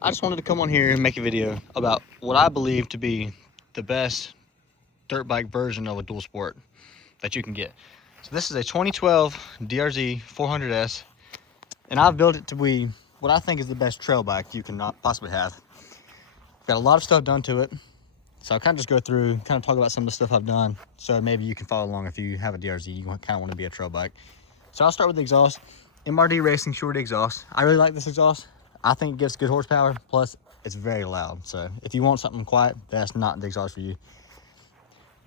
I just wanted to come on here and make a video about what I believe to be the best dirt bike version of a dual sport that you can get. So this is a 2012 DRZ 400S, and I've built it to be what I think is the best trail bike you can possibly have. Got a lot of stuff done to it, so I'll kind of just go through, kind of talk about some of the stuff I've done, so maybe you can follow along if you have a DRZ, you kind of want to be a trail bike. So I'll start with the exhaust. MRD Racing Shorty exhaust. I really like this exhaust. I think it gives good horsepower, plus it's very loud. So if you want something quiet, that's not the exhaust for you.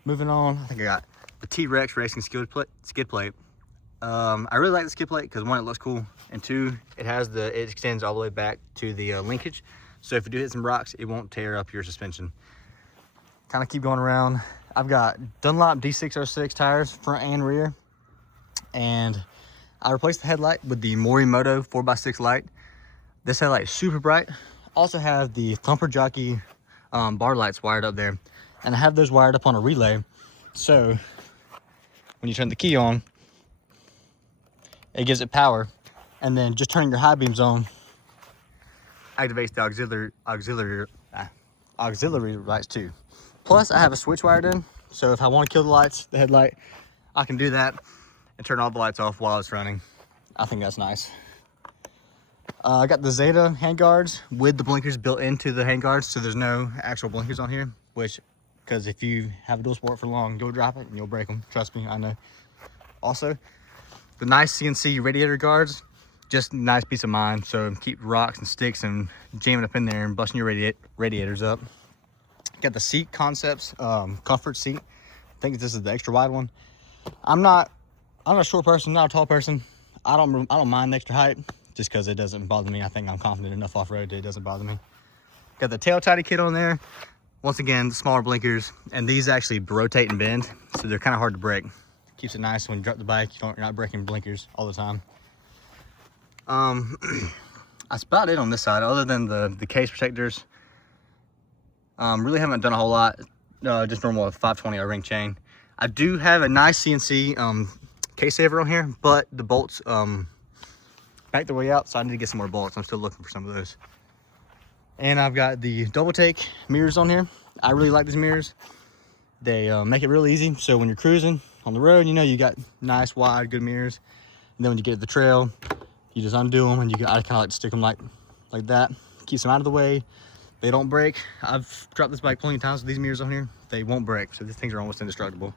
Moving on, I think I got the T-Rex Racing skid plate. I really like the skid plate because one, it looks cool, and two, it extends all the way back to the linkage. So if you do hit some rocks, it won't tear up your suspension. Kind of keep going around. I've got Dunlop D606 tires, front and rear. And I replaced the headlight with the Morimoto 4x6 light. This headlight is super bright. Also have the Thumper Jockey bar lights wired up there. And I have those wired up on a relay. So when you turn the key on, it gives it power. And then just turning your high beams on activates the auxiliary lights too. Plus I have a switch wired in. So if I want to kill the headlight, I can do that and turn all the lights off while it's running. I think that's nice. I got the Zeta handguards with the blinkers built into the handguards, so there's no actual blinkers on here, because if you have a dual sport for long, you'll drop it and you'll break them. Trust me, I know. Also, the nice CNC radiator guards, just a nice peace of mind. So keep rocks and sticks and jamming up in there and busting your radiators up. Got the seat concepts, comfort seat. I think this is the extra wide one. I'm not a short person, not a tall person. I don't mind the extra height just because it doesn't bother me. I think I'm confident enough off-road that it doesn't bother me. Got the tail tidy kit on there. Once again, the smaller blinkers, and these actually rotate and bend, so they're kind of hard to break. Keeps it nice when you drop the bike. You're not breaking blinkers all the time. That's about it on this side, other than the case protectors. Really haven't done a whole lot. Just normal 520 O-ring chain. I do have a nice CNC case saver on here, but the bolts back the way out, so I need to get some more bolts. I'm still looking for some of those. And I've got the double take mirrors on here. I really like these mirrors. They make it really easy, so when you're cruising on the road, you know, you got nice wide good mirrors, and then when you get to the trail, you just undo them, and I kind of like to stick them like that. Keeps them out of the way. They don't break. I've dropped this bike plenty of times with these mirrors on here. They won't break, so these things are almost indestructible.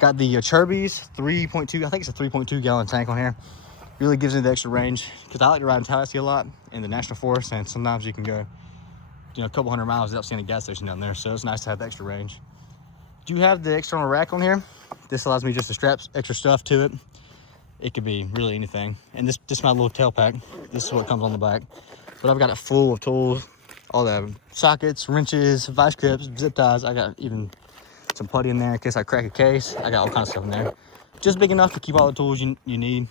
Got the Churbies 3.2, I think it's a 3.2 gallon tank on here. Really gives me the extra range because I like to ride in Tallahassee a lot in the National Forest, and sometimes you can go, a couple hundred miles without seeing a gas station down there, so it's nice to have the extra range. Do have the external rack on here. This allows me just to strap extra stuff to it. It could be really anything. And this is my little tail pack. This is what comes on the back. But I've got it full of tools, all the sockets, wrenches, vice grips, zip ties. I got even some putty in there in case I crack a case. I got all kinds of stuff in there. Just big enough to keep all the tools you need.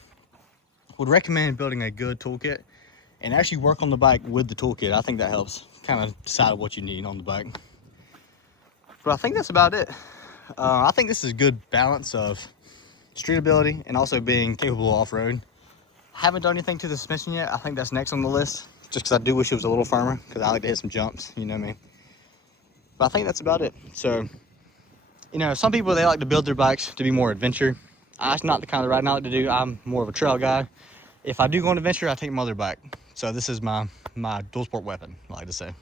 Would recommend building a good toolkit and actually work on the bike with the toolkit. I think that helps kind of decide what you need on the bike. But I think that's about it. I think this is a good balance of street ability and also being capable off-road. Haven't done anything to the suspension yet. I think that's next on the list, just because I do wish it was a little firmer, because I like to hit some jumps, you know what I mean? But I think that's about it. So, some people, they like to build their bikes to be more adventure. That's not the kind of riding I like to do. I'm more of a trail guy. If I do go on adventure, I take my other bike. So this is my dual sport weapon, I like to say.